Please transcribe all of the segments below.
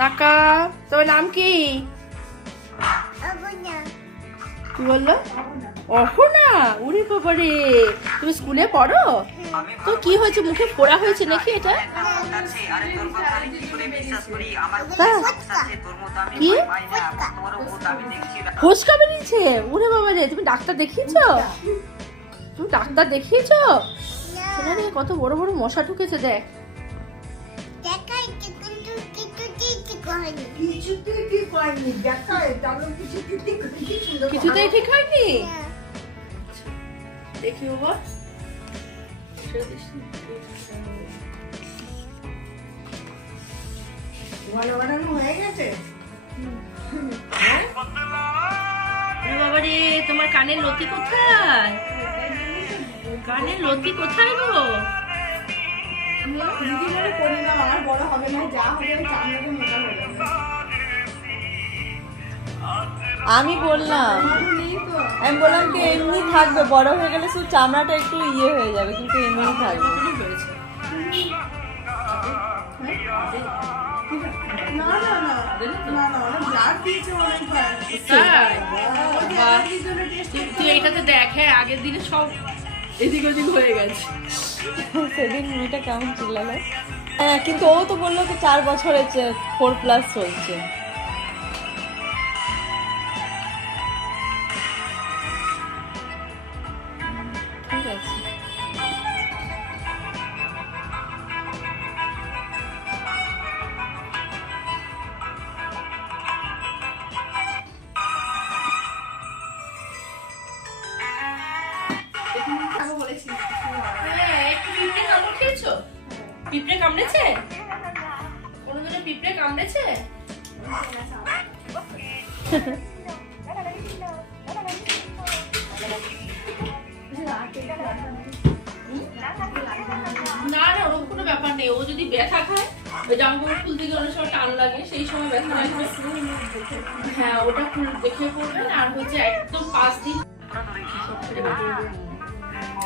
টাকা তোমার নাম কি? কি বললো? অহনা? উরে বাবারে, তুমি স্কুলে পড়ো? তো কি হয়েছে, মুখে ফোড়া হয়েছে নাকি এটা? কি ফোসকা বেরিয়েছে? উরে বাবারে, তুমি ডাক্তার দেখিয়েছো? তুমি ডাক্তার দেখিয়েছো? শোনা রে, কত বড় বড় মশা ঢুকেছে দেখ। কিছুতেই ঠিক হয়নি। দেখি বাবা, বাবারে তোমার কানের লতি কোথায়? কানের লতি কোথায় গো? আমি বললাম কি এমনি থাকবে, বড় হয়ে গেলে শুধু চামড়াটা একটু ইয়ে হয়ে যাবে, কিন্তু এমনি থাকবে। তুই এইটাতে দেখ, হ্যাঁ আগের দিনে সব এদিক ওদিক হয়ে গেছে। সেদিন মেয়েটা কেমন চিল্লালো। হ্যাঁ, কিন্তু ও তো বললো তো 4 বছরের 4+ চলছে। ঠিক আছে, পিঁপড়ে কামড়েছে? কোনোদিনও পিঁপড়ে কামড়েছে? না না, ওরকম কোনো ব্যাপার নেই। ও যদি ব্যথা খায়, ওই জামাকাপড় খুলতে গিয়ে অনেক সময় টান লাগে, সেই সময় ব্যথা লাগবে। হ্যাঁ, ওটা দেখে পড়বেন। আর হচ্ছে একদম 5 দিন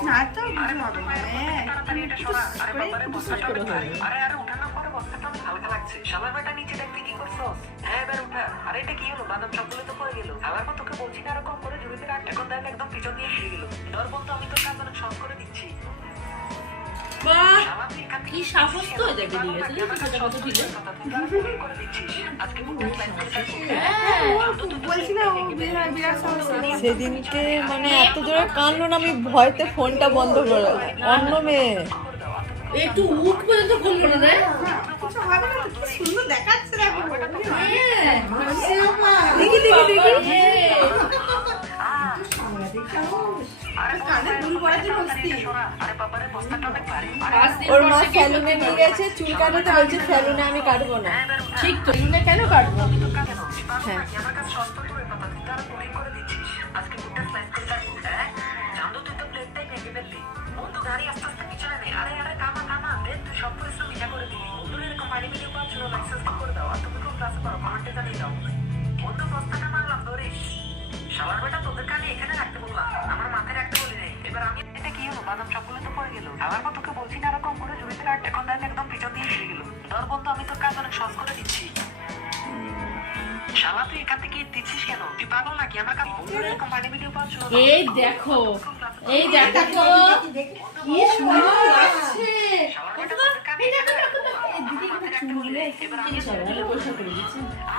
না তো কি সাহস তো দেখে দিয়েছে। সেদিনকে মানে এত জোরে কান্না, আমি ভয়তে ফোনটা বন্ধ করে অন্য মেয়ে একটু মুখ পর্যন্ত খুলবো না। সুন্দর দেখাচ্ছে ওর মা সেলুনে নিয়ে গেছে চুল কাটাতে, বলছে সেলুনে আমি কাটবো না। ঠিক তো, সেলুনে কেন কাটবো? হ্যাঁ, এই দেখো, এই দেখো তো কি সুন্দর লাগছে।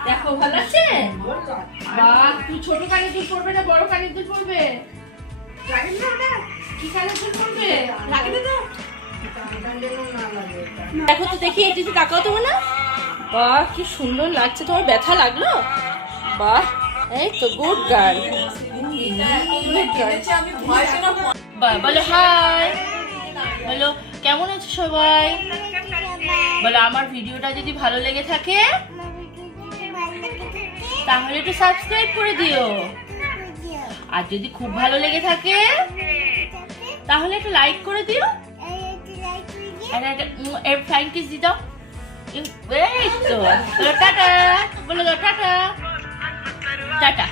দেখো ভালো লাগছে? বাহ, তুই ছোট কানের দুল পড়বে না বড় কানের দুল পড়বে? কি কানের দুল পড়বে? দেখো তো দেখি, এটি তাকাও তো না। বাহ, কি সুন্দর লাগছে। তোমার ব্যথা লাগলো? বাহ, এই তো গুড গার্ল। বলো হাই, বলো কেমন আছো সবাই। বলো আমার ভিডিওটা যদি ভালো লেগে থাকে তাহলে একটু সাবস্ক্রাইব করে দিও, আর যদি খুব ভালো লেগে থাকে তাহলে একটু লাইক করে দিও, আর একটা ফ্লাইং কিস দিয়ে দাও। এই তো বলো টাটা, বলো টাটা টাটা।